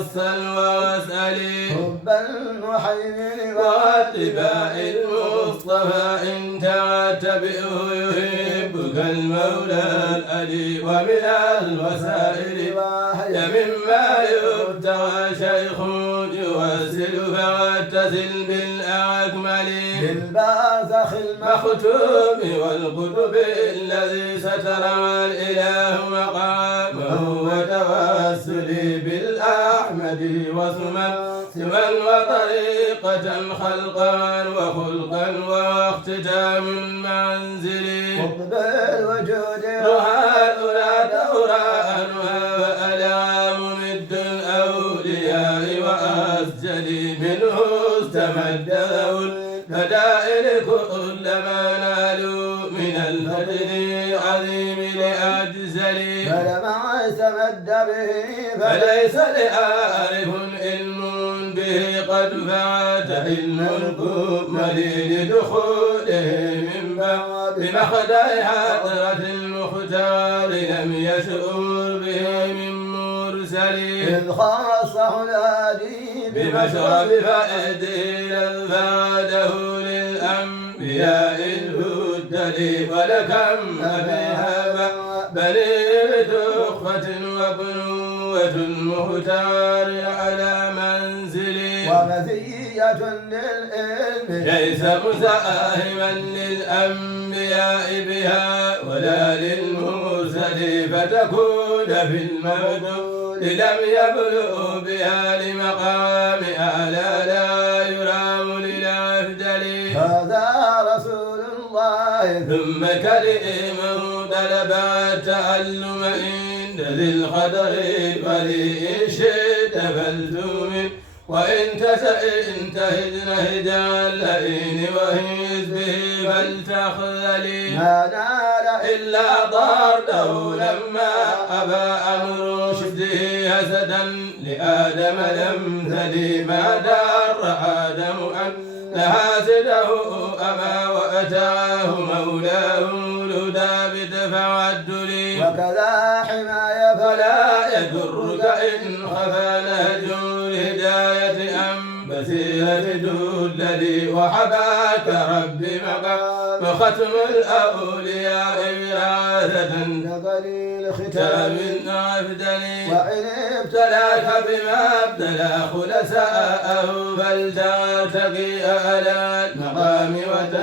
السلوى واسألي حب المحيمن واتباع المصطفى إن تتبعه يحبك المولى الألي ومن الوسائل مما يبتغى شيخ يوسل فاتصل بالأكمل بالبازخ المختوم والقطب الذي ستر الإله مقامه وتوسلي بالأحمد وسما وطريقة خلقا وخلقا واختتام منزلي قطب الوجود رهان لا دورانها وألام مد الأولياء وأسجلي منه استمد ذو البدائل كل ما نالوا من الفجر عظيم لأجزلي فلما استمد به فليس لعارف علم به قد فات علم الكمل لدخوله من بعد بمخدع حضرة المختار لم يشعر به من مرسل إذ خاصه الهادي بمشرب فأدينا فاده للأنبياء الهدى ولكم أبيها بني بتخفة وبنوة المختار على منزلي ومزية للعلم ليس مساهما للأنبياء بها ولا للمرسل فتكون في الموجود لم يبلغ بها لمقام أعلى لا يرام للأفدل هذا رسول الله ثم كريمه طلب التعلم عند ذي القدر ولئن شئت فالزم وإن تهد نهج اللئين وهز به فلتخذلي ما نال إلا طارده لما أبى أمر رشده حسدا لآدم لم ثلي ما دار آدم أن حاسده أبى وأتاه مولاه الهدى بتفعدل وكذا حماية فلا يدرك إن خفى نهج الهداية أم بسيرة دللي وحباك ربي مقام ختم الأولياء وراثة قليل ختام ختام أفدلي وإن ابتلاك بما ابتلى خلساءه فلترتقي أعلى المقام